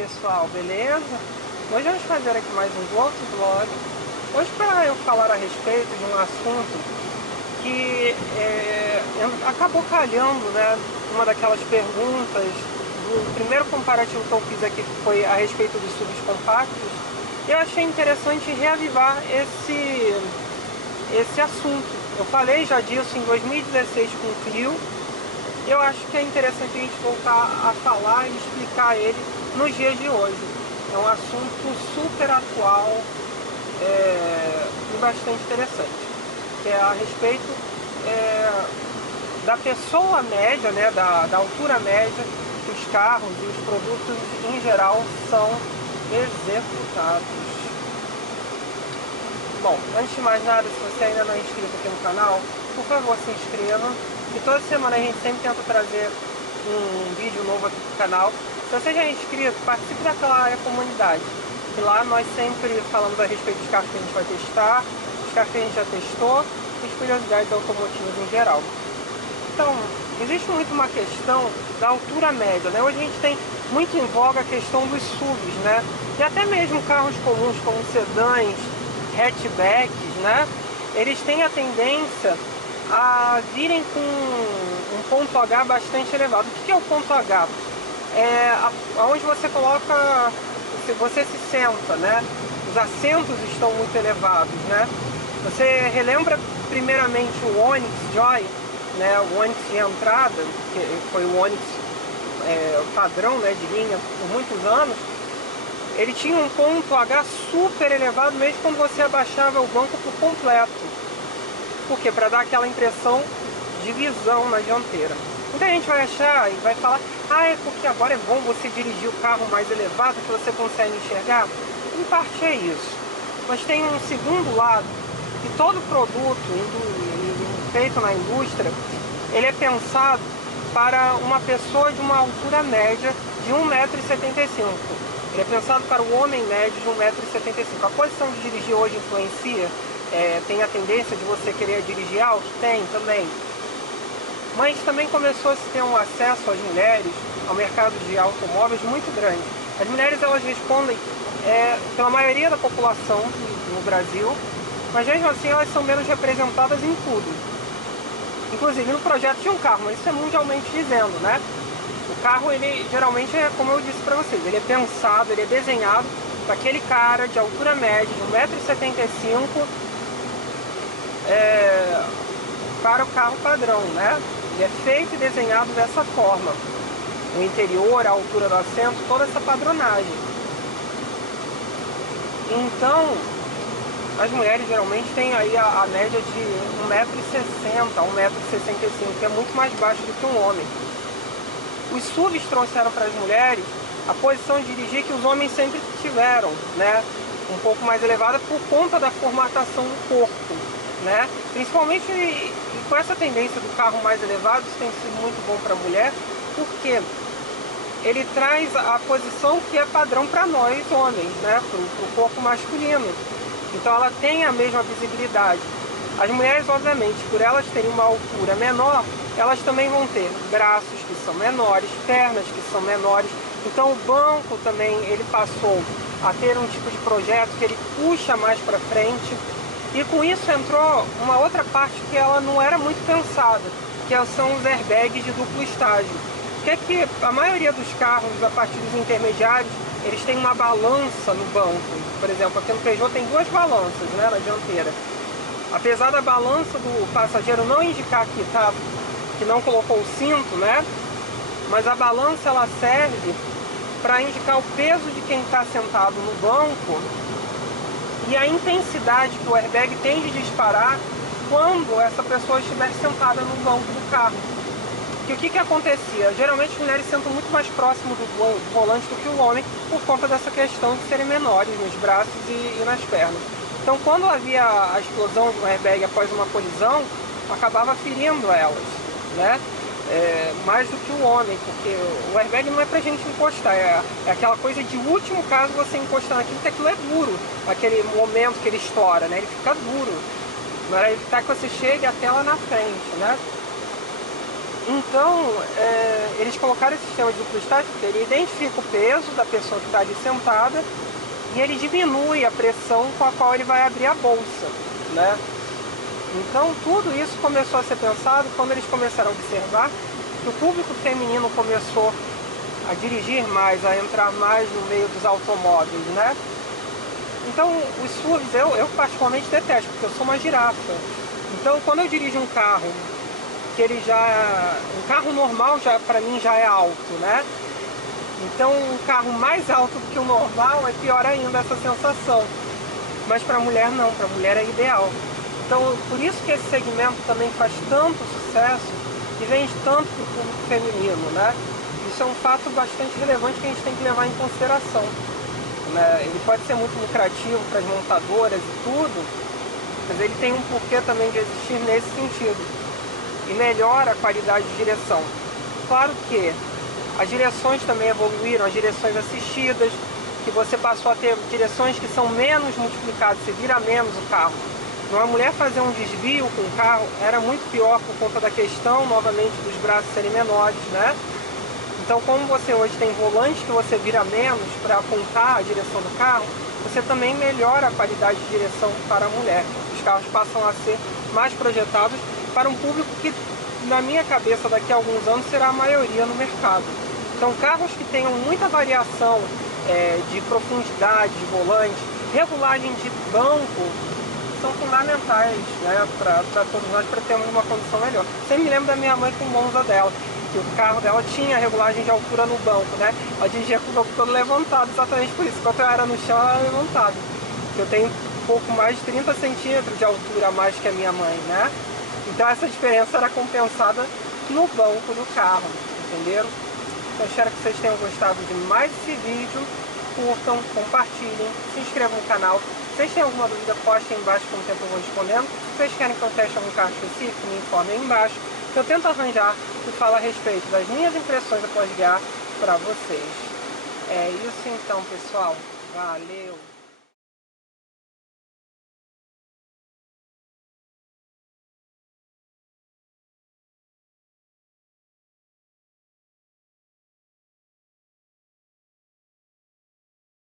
pessoal, beleza? Hoje vamos fazer aqui mais um outro vlog. Hoje para eu falar a respeito de um assunto que acabou calhando, né? Uma daquelas perguntas do primeiro comparativo que eu fiz aqui, que foi a respeito dos SUVs compactos. Eu achei interessante reavivar esse assunto. Eu falei já disso em 2016 com o Clio. Eu acho que é interessante a gente voltar a falar e explicar ele nos dias de hoje. É um assunto super atual e bastante interessante, que é a respeito da pessoa média, né, da altura média que os carros e os produtos em geral são executados. Bom, antes de mais nada, se você ainda não é inscrito aqui no canal, por favor se inscreva. E toda semana a gente sempre tenta trazer um vídeo novo aqui pro canal. Se você já é inscrito, participe daquela área comunidade. E lá nós sempre falamos a respeito dos carros que a gente vai testar, os carros que a gente já testou e as curiosidades automotivas em geral. Então, existe muito uma questão da altura média, né? Hoje a gente tem muito em voga a questão dos SUVs, né? E até mesmo carros comuns como sedãs, hatchbacks, né? Eles têm a tendência a virem com um ponto H bastante elevado. O que é o ponto H? É onde você coloca, se você se senta, né? Os assentos estão muito elevados, né? Você relembra primeiramente o Onix Joy, né? O Onix de entrada, que foi o Onix padrão, né, de linha por muitos anos. Ele tinha um ponto H super elevado mesmo quando você abaixava o banco por completo. Por quê? Para dar aquela impressão de visão na dianteira. Muita gente vai achar e vai falar: ah, é porque agora é bom você dirigir o carro mais elevado que você consegue enxergar. Em parte é isso. Mas tem um segundo lado, que todo produto feito na indústria, ele é pensado para uma pessoa de uma altura média de 1,75 m. Ele é pensado para o homem médio de 1,75 m. A posição de dirigir hoje influencia? Tem a tendência de você querer dirigir alto? Tem também. Mas também começou a se ter um acesso às mulheres ao mercado de automóveis muito grande. As mulheres, elas respondem pela maioria da população no Brasil, mas mesmo assim elas são menos representadas em tudo. Inclusive no projeto de um carro, mas isso é mundialmente dizendo, né? O carro, ele geralmente como eu disse para vocês, ele é pensado, ele é desenhado para aquele cara de altura média de 1,75 m, para o carro padrão, né? Ele é feito e desenhado dessa forma. O interior, a altura do assento, toda essa padronagem. Então, as mulheres geralmente têm aí a média de 1,60 m, 1,65 m, que é muito mais baixo do que um homem. Os SUVs trouxeram para as mulheres a posição de dirigir que os homens sempre tiveram, né? Um pouco mais elevada por conta da formatação do corpo, né? Principalmente com essa tendência do carro mais elevado, isso tem sido muito bom para a mulher, porque ele traz a posição que é padrão para nós homens, né? Para o corpo masculino. Então ela tem a mesma visibilidade. As mulheres, obviamente, por elas terem uma altura menor, elas também vão ter braços que são menores, pernas que são menores. Então o banco também, ele passou a ter um tipo de projeto que ele puxa mais para frente. E com isso entrou uma outra parte que ela não era muito pensada, que são os airbags de duplo estágio. Que é que a maioria dos carros, a partir dos intermediários, eles têm uma balança no banco. Por exemplo, aqui no Peugeot tem duas balanças, né, na dianteira. Apesar da balança do passageiro não indicar que não colocou o cinto, né, mas a balança ela serve para indicar o peso de quem está sentado no banco e a intensidade que o airbag tem de disparar quando essa pessoa estiver sentada no banco do carro. E o que acontecia? Geralmente as mulheres sentam muito mais próximo do volante do que o homem, por conta dessa questão de serem menores nos braços e nas pernas. Então quando havia a explosão de um airbag após uma colisão, acabava ferindo elas, né? Mais do que o homem, porque o airbag não é pra gente encostar, é aquela coisa de último caso você encostar naquilo, que aquilo é duro, aquele momento que ele estoura, né? Ele fica duro, para evitar que você chegue até lá na frente, né? Então, eles colocaram esse sistema de duplo estágio porque ele identifica o peso da pessoa que está ali sentada e ele diminui a pressão com a qual ele vai abrir a bolsa, né? Então, tudo isso começou a ser pensado quando eles começaram a observar que o público feminino começou a dirigir mais, a entrar mais no meio dos automóveis, né? Então, os SUVs eu particularmente detesto, porque eu sou uma girafa. Então, quando eu dirijo um carro, que ele já... um carro normal, já para mim, já é alto, né? Então, um carro mais alto do que o normal é pior ainda essa sensação. Mas para a mulher não, para a mulher é ideal. Então, por isso que esse segmento também faz tanto sucesso e vende tanto para o público feminino, né? Isso é um fato bastante relevante que a gente tem que levar em consideração, né? Ele pode ser muito lucrativo para as montadoras e tudo, mas ele tem um porquê também de existir nesse sentido. E melhora a qualidade de direção. Claro que as direções também evoluíram, as direções assistidas, que você passou a ter direções que são menos multiplicadas, você vira menos o carro. Uma mulher fazer um desvio com o carro era muito pior por conta da questão, novamente, dos braços serem menores, né? Então, como você hoje tem volante que você vira menos para apontar a direção do carro, você também melhora a qualidade de direção para a mulher. Os carros passam a ser mais projetados para um público que, na minha cabeça, daqui a alguns anos será a maioria no mercado. Então, carros que tenham muita variação de profundidade, de volante, regulagem de banco, são fundamentais, né, para todos nós, para termos uma condição melhor. Sempre me lembro da minha mãe com o Monza dela, que o carro dela tinha regulagem de altura no banco, né? Ela dirigia com o banco todo levantado, exatamente por isso. Enquanto eu era no chão, ela era levantado. Eu tenho um pouco mais de 30 centímetros de altura a mais que a minha mãe, né? Então essa diferença era compensada no banco do carro, entenderam? Então espero que vocês tenham gostado de mais esse vídeo. Curtam, compartilhem, se inscrevam no canal. Se vocês têm alguma dúvida, postem aí embaixo, com o tempo eu vou respondendo. Se vocês querem que eu teste algum carro específico, me informem aí embaixo, que eu tento arranjar e falar a respeito das minhas impressões após guiar para vocês. É isso então, pessoal. Valeu!